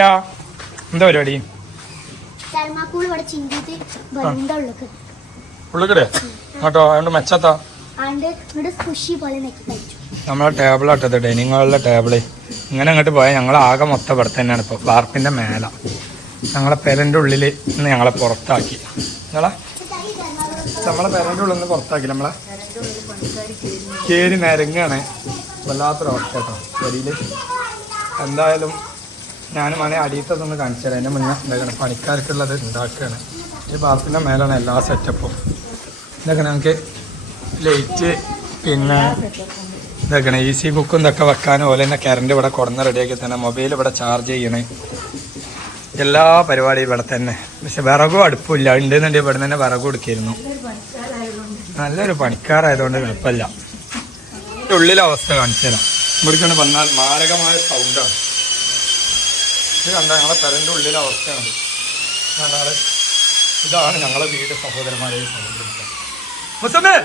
എന്താ പരിപാടി? ഉള്ളിക്കടേ കേട്ടോ. അതുകൊണ്ട് മെച്ചാത്താ നമ്മളെ ടേബിളാട്ടത്, ഡൈനിങ് ഹാളിലെ ടേബിള്. ഇങ്ങനെ അങ്ങോട്ട് പോയാൽ ഞങ്ങളാകെ മൊത്തം ഇവിടെ തന്നെയാണ് ഇപ്പോൾ. വാർപ്പിൻ്റെ മേല ഞങ്ങളെ പെരൻ്റെ ഉള്ളിൽ ഇന്ന് ഞങ്ങളെ പുറത്താക്കി. നമ്മളെ പെരൻ്റെ ഉള്ളിൽ നിന്ന് പുറത്താക്കി. നമ്മളെ കേരി നിരങ്ങാണ്. വല്ലാത്തൊരവസ്ഥ കേട്ടോ വരിയിൽ. എന്തായാലും ഞാൻ മനെ അടിയത്തൊന്ന് കാണിച്ചു തരാം. അതിൻ്റെ മുന്നേ എന്താക്കണം പണിക്കാർക്കുള്ളത് ഉണ്ടാക്കുകയാണ്. ഈ വാർപ്പിൻ്റെ മേലാണ് എല്ലാ സെറ്റപ്പും. ഇതൊക്കെ ഞങ്ങൾക്ക് ലൈറ്റ്, പിന്നെ ഇതൊക്കെയാണ് ഈസി കുക്കും ഇതൊക്കെ വെക്കാനും പോലെ തന്നെ കറണ്ട് ഇവിടെ കൊടുന്ന് റെഡിയാക്കി തന്നെ. മൊബൈൽ ഇവിടെ ചാർജ് ചെയ്യണേ, എല്ലാ പരിപാടിയും ഇവിടെ തന്നെ. പക്ഷെ വിറകും അടുപ്പില്ല. ഉണ്ടെന്നുണ്ടെങ്കിൽ ഇവിടെ തന്നെ വിറകും എടുക്കായിരുന്നു. നല്ലൊരു പണിക്കാരായതുകൊണ്ട് കുഴപ്പമില്ല. ഉള്ളിലെ അവസ്ഥ കാണിച്ചു തരാം. ഇവിടേക്കാണ് വന്നാൽ മാരകമായ സൗണ്ടാണ്. ഇത് കണ്ട ഞങ്ങളെ പെരൻ്റെ ഉള്ളിലെ അവസ്ഥയാണ്. ഇതാണ് ഞങ്ങളെ വീട്. സഹോദരന്മാരെ മുസമ്മേ,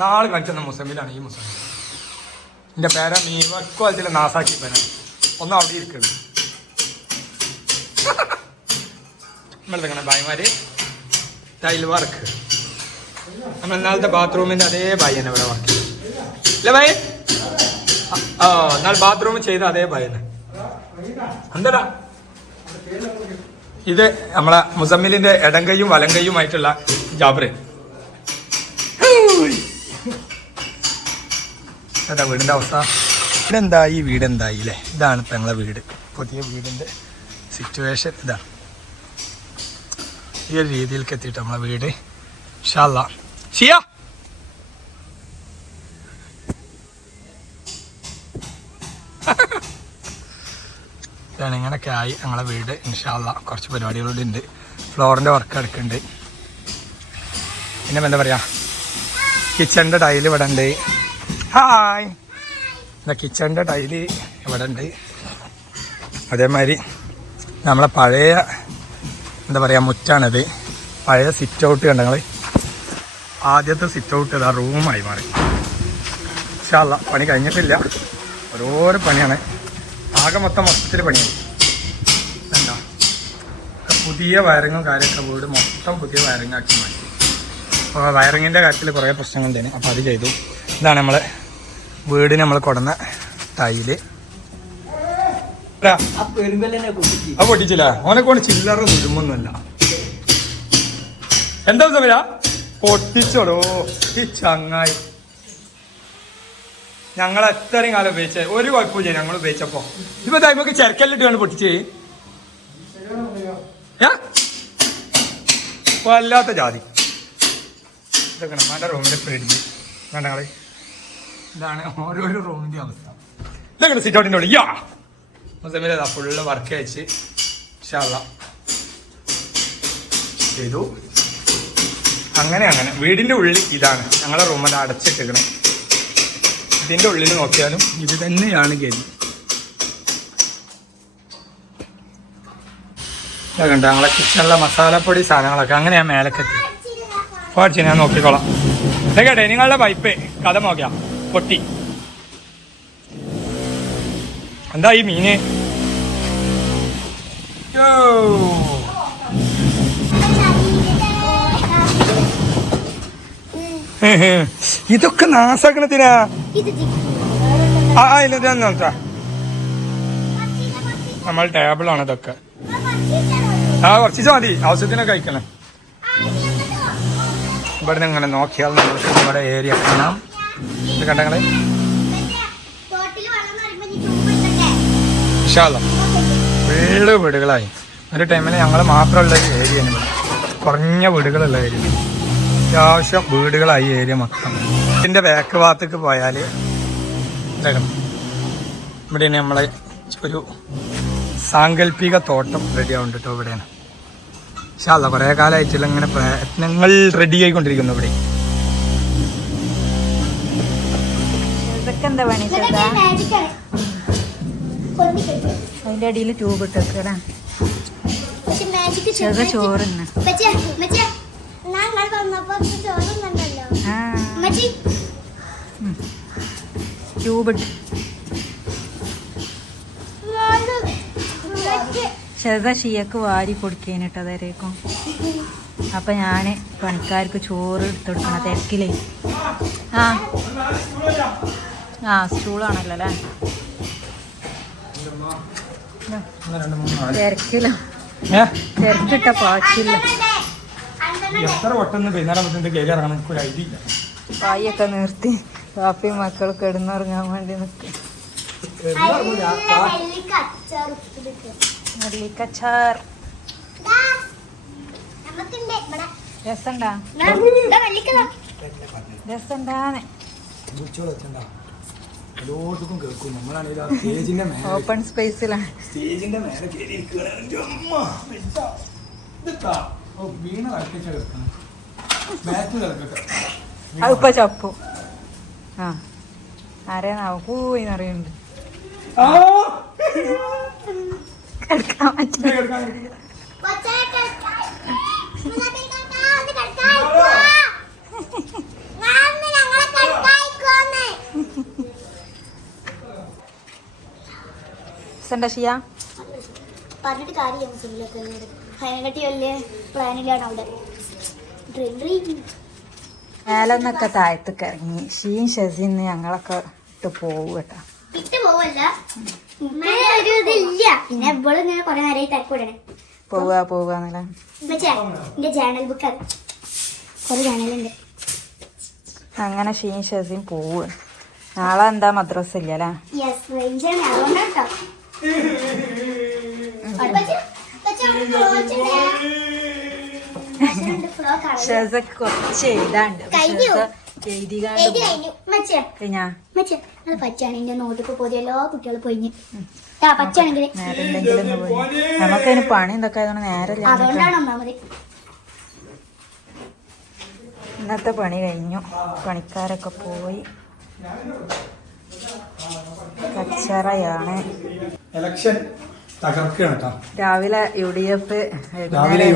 നാളെ കാണിച്ചെന്ന മുസമ്മിലാണ്. ഈ മുസമ്മിൽ എൻ്റെ പേര മീവക്കോലത്തിൽ നാസാക്കി പേന ഒന്നും അവിടെ ഇരിക്കുന്നു. നമ്മളെങ്ങനെ ഭായിമാര് ടൈൽ വർക്ക്, നമ്മൾ ഇന്നാളത്തെ ബാത്റൂമിൻ്റെ അതേ ഭായി തന്നെ ഇവിടെ വർക്ക് ചെയ്യും അല്ലേ ഭായി? എന്നാൽ ബാത്റൂം ചെയ്ത അതേ ഭായി തന്നെ. എന്തല്ല ഇത് നമ്മളെ മുസമ്മിലിന്റെ ഇടങ്കയും വലങ്കയുമായിട്ടുള്ള ജാബ്ര്. ഏതാ വീടിന്റെ അവസ്ഥ? വീടെന്തായി, വീടെന്തായി അല്ലേ? ഇതാണ് ഇപ്പം ഞങ്ങളെ വീട്. പുതിയ വീടിന്റെ സിറ്റുവേഷൻ ഇതാണ്. ഈ ഒരു രീതിയിലേക്ക് എത്തിയിട്ട് നമ്മളെ വീട് ഇൻഷാ അല്ലാഹ്. ഷിയ ഇതാണ്. ഇങ്ങനെയൊക്കെ ആയി ഞങ്ങളെ വീട് ഇൻഷാ അല്ലാഹ്. കുറച്ച് പരിപാടികളുടെ ഉണ്ട്. ഫ്ലോറിൻ്റെ വർക്ക് എടുക്കുന്നുണ്ട്. പിന്നെ എന്താ പറയുക, കിച്ചണിൻ്റെ ടൈല് ഇവിടെ ഉണ്ട്. ഹായ്, എന്താ കിച്ചണിൻ്റെ ടൈല് ഇവിടെ ഉണ്ട്. അതേമാതിരി നമ്മളെ പഴയ എന്താ പറയുക മുറ്റാണിത്. പഴയ സിറ്റ് ഔട്ട് കണ്ട ഞങ്ങൾ. ആദ്യത്തെ സിറ്റ് ഔട്ട് ഇതാ റൂമായി മാറി. ഇൻഷാ അല്ലാഹ് പണി കഴിഞ്ഞിട്ടില്ല. ഓരോരോ പണിയാണ്. ആകെ മൊത്തത്തിൽ പണിയാണ്. എന്താ പുതിയ വയറിങ്ങും കാര്യമൊക്കെ വീട് മൊത്തം പുതിയ വയറിങ് ആക്കി മാറ്റി. അപ്പോൾ വയറിങ്ങിൻ്റെ കാര്യത്തിൽ കുറേ പ്രശ്നങ്ങളുണ്ടായിരുന്നു. അപ്പോൾ അത് ചെയ്തു. ഇതാണ് നമ്മളെ വീടിന് നമ്മൾ കൊടുന്ന ടൈല്. അത് പൊട്ടിച്ചില്ല. ഓനെ കൊണ്ട് ചില്ലറ മുഴുമൊന്നുമല്ല. എന്താ സമയ പൊട്ടിച്ചോടോ ഈ ചങ്ങായി. ഞങ്ങൾ എത്രയും കാലം ഉപയോഗിച്ച ഒരു കുഴപ്പമില്ല. ഞങ്ങൾ ഉപയോഗിച്ചപ്പോ ഇപ്പൊ നമുക്ക് ചെരക്കല്ലിട്ടാണ് പൊട്ടിച്ചേ. വല്ലാത്ത ജാതി. ഇതൊക്കെ നമ്മുടെ റൂമിന്റെ ഫ്രിഡ്ജ് കണ്ടങ്ങള്. ഇതാണ് ഓരോരോ റൂമിന്റെ അവസ്ഥ. ഇതൊക്കെ സിറ്റ് ഔട്ടിന്റെ ഉള്ളിൽ മുസമ്മിൽ ഫുള്ള് വർക്ക് അയച്ച് ഇൻഷാ അല്ലാഹ് ചെയ്തു. അങ്ങനെ വീടിന്റെ ഉള്ളിൽ ഇതാണ് ഞങ്ങളെ റൂമിൽ അടച്ചിട്ടിരിക്കണം. ഇതിൻ്റെ ഉള്ളിൽ നോക്കിയാലും ഇത് തന്നെയാണ് ഗതി. കണ്ട ഞങ്ങളെ കിച്ചണിലെ മസാലപ്പൊടി സാധനങ്ങളൊക്കെ അങ്ങനെ ഞാൻ മേലക്കെത്തി പഠിച്ചു. ഞാൻ നോക്കിക്കോളാം. ഇതൊക്കെ ഡൈനിങ്ങളുടെ പൈപ്പ് കഥ നോക്കിയാ പൊട്ടി. എന്താ ഈ മീന്? ഇതൊക്കെ നാസാക്കണത്തിനാ. നമ്മൾ ടേബിളാണ് ഇതൊക്കെ. കുറച്ച് മതി, ആവശ്യത്തിനൊക്കെ കഴിക്കണം. ഇവിടെ നിന്ന് ഇങ്ങനെ നോക്കിയാൽ നമ്മൾക്ക് നമ്മുടെ ഏരിയ കാണാം. ഇത് കണ്ടങ്ങളെ വീടുകളായി. ഒരു ടൈമിൽ ഞങ്ങൾ മാത്രമുള്ള ഒരു ഏരിയയാണ് ഇവിടെ. കുറഞ്ഞ വീടുകളുള്ള ഏരിയ. അത്യാവശ്യം വീടുകളായി ഏരിയ മൊത്തം. ഇതിൻ്റെ ബാക്ക് ഭാഗത്തേക്ക് പോയാൽ ഇതാകണം. ഇവിടെ നമ്മളെ ഒരു സാങ്കല്പിക തോട്ടം റെഡി ആവുന്നുണ്ട് കേട്ടോ. ഇവിടെയാണ് പക്ഷേ അല്ല കുറേ കാലമായിട്ടുള്ള ഇങ്ങനെ പ്രയത്നങ്ങൾ റെഡി ആയിക്കൊണ്ടിരിക്കുന്നു ഇവിടെ. അതിൻ്റെ അടിയിൽ ട്യൂബ് ഇട്ടേക്കടാ. ചോറ് ട്യൂബ് ഇട്ട് ചെറുത ഷിയക്ക് വാരി കൊടുക്കേനിട്ടതായിരിക്കും. അപ്പം ഞാൻ പണിക്കാർക്ക് ചോറ് എടുത്തെടുക്കണ തിരക്കിലേ. ആ സ്റ്റൂളാണല്ലോ അല്ലേ. തിരക്കില്ല, തിരക്കിട്ട പാച്ചില്ല. പായൊക്കെ നിർത്തി കാപ്പി മക്കൾ കിടന്നുറങ്ങാൻ വേണ്ടി നിൽക്കും. നെല്ലിക്കച്ചാർ രസണ്ടാ? രസണ്ടാന്ന് ഓപ്പൺ സ്പേസിലാണ്. അതിപ്പോ ചപ്പു. ആ ആരെയാണാവും പോയിന്നറിയുന്നുണ്ട്. കിടക്കാൻ പറ്റില്ല. പറഞ്ഞിട്ട് കാര്യം അതിനെക്കാട്ടി വലിയ പ്ലാനിലാണ് അവിടെ. മേലെന്നൊക്കെ താഴത്തേക്ക് ഇറങ്ങി ഷീൻ ഷസീന്ന് ഞങ്ങളൊക്കെ ഇട്ട് പോവും കേട്ടോ. ഇട്ട് പോവല്ല, ഒരു ഇതില്ല. പിന്നെ ഇവിടെ ഇങ്ങനെ കുറെ നേരമായി തിരക്കൂടണേ. പോവാന്നല്ല എന്റെ ജേണൽ ബുക്ക് കുറെ ജേണലുണ്ട്. അങ്ങനെ ഷീൻ ഷസീൻ പോവ്. നാളെ എന്താ മദ്രസ ഇല്ലല്ലേ? ഷസക്ക് കുറച്ച് എഴുതാണ്ട്. പച്ചാണെങ്കിൽ നോട്ടൊക്കെ പോയി എല്ലാ കുട്ടികളും പോയിഞ്ഞ് പച്ചാണെങ്കിൽ നമുക്കതിന് പണി എന്തൊക്കെ ആയതുകൊണ്ട് നേരല്ല. അതുകൊണ്ടാണ് ഒന്നാമത്. ഇന്നത്തെ പണി കഴിഞ്ഞു, പണിക്കാരൊക്കെ പോയി. കച്ചറയാണ്. ഇലക്ഷൻ തകർക്കുകയാണ് കേട്ടോ. രാവിലെ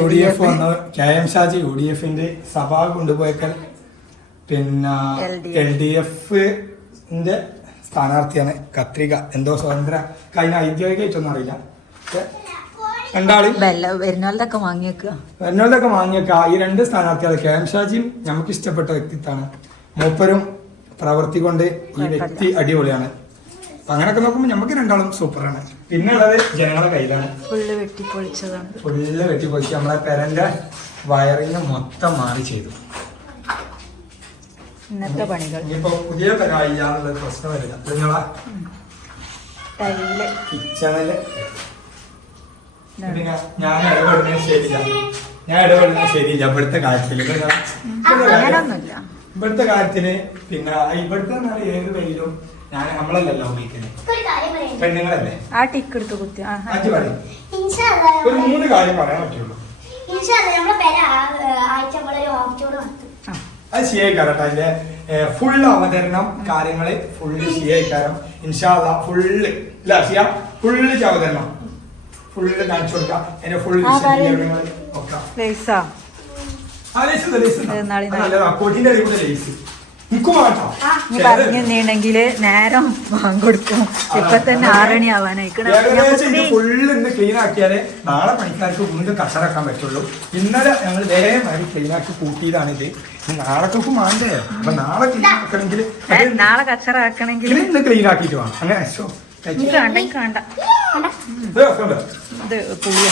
UDF വന്ന് KM ഷാജി UDFന്റെ സഭ കൊണ്ടുപോയേക്കൽ. പിന്നെ LDFന്റെ സ്ഥാനാർത്ഥിയാണ് കത്രിക. എന്തോ സ്വതന്ത്ര കഴിഞ്ഞ ഔദ്യോഗികമായിട്ടൊന്നും അറിയില്ല. രണ്ടാളും വരുന്നോളതൊക്കെ വാങ്ങിയേക്ക. ഈ രണ്ട് സ്ഥാനാർത്ഥികൾ KM ഷാജിയും നമുക്ക് ഇഷ്ടപ്പെട്ട വ്യക്തിത്വമാണ്. മൂപ്പരും പ്രവൃത്തി കൊണ്ട് ഈ വ്യക്തി അടിപൊളിയാണ്. അങ്ങനൊക്കെ നോക്കുമ്പോൾ നമുക്ക് രണ്ടാളും സൂപ്പറാണ്. പിന്നെ ഉള്ളത് ജനങ്ങളുടെ കയ്യിലാണ്. ഫുള്ള് വെട്ടിപ്പൊളിച്ച് നമ്മളെ പെരന്റെ വയറിങ് മൊത്തം മാറി ചെയ്തു. ഇന്നത്തെ പണികൾ ഇനിയിപ്പോ പുതിയ പെരായില്ലാന്നുള്ളത് പ്രശ്നം വരില്ല. നിങ്ങളാ കിച്ചണില് ഞാൻ ഇടപെടുന്നത് ശരിയില്ല ഇവിടുത്തെ കാര്യത്തില്. ഇവിടുത്തെ കാര്യത്തില് പിന്നെ ഇവിടുത്തെ ഏത് വെയിലും നമ്മളല്ലല്ലോ ഉപയോഗിക്കുന്നത്, പെണ്ണുങ്ങളല്ലേ. ആ ടിക്ക് എടുത്ത് കുത്തി ഒരു 3 കാര്യം പറയാൻ പറ്റുള്ളൂ. അത് ശരിയായിക്കാരട്ടോ. അതിന്റെ ഫുള്ള് അവതരണം കാര്യങ്ങള് ഫുള്ള് ശരിയായിക്കാരം. ഇൻഷാല്ല ഫുള്ള് ഫുള്ള് അവതരണം ഫുള്ള് കാണിച്ചു കൊടുക്കാം. അതിന്റെ ഫുള്ള് പറഞ്ഞിട്ടുണ്ടെങ്കില് നേരം കൊടുക്കും. ഇപ്പൊ തന്നെ 6 മണി ആവാനായിക്കണ. ഫുള്ള് ഇന്ന് ക്ലീൻ ആക്കിയാലേ നാളെ പണിക്കാർക്ക് വീണ്ടും കച്ചറക്കാൻ പറ്റുള്ളൂ. ഇന്നലെ ഞങ്ങൾ വേഗം ക്ലീൻ ആക്കി കൂട്ടിയതാണിത്. നാളേക്കും വേണ്ടേ? അപ്പൊ നാളെ ക്ലീൻ ആക്കണമെങ്കിൽ നാളെ കച്ചറ ആക്കണമെങ്കിൽ ഇന്ന് ക്ലീൻ ആക്കിയിട്ട് വേണം. അങ്ങനെ കണ്ട ഇത് പുളിയ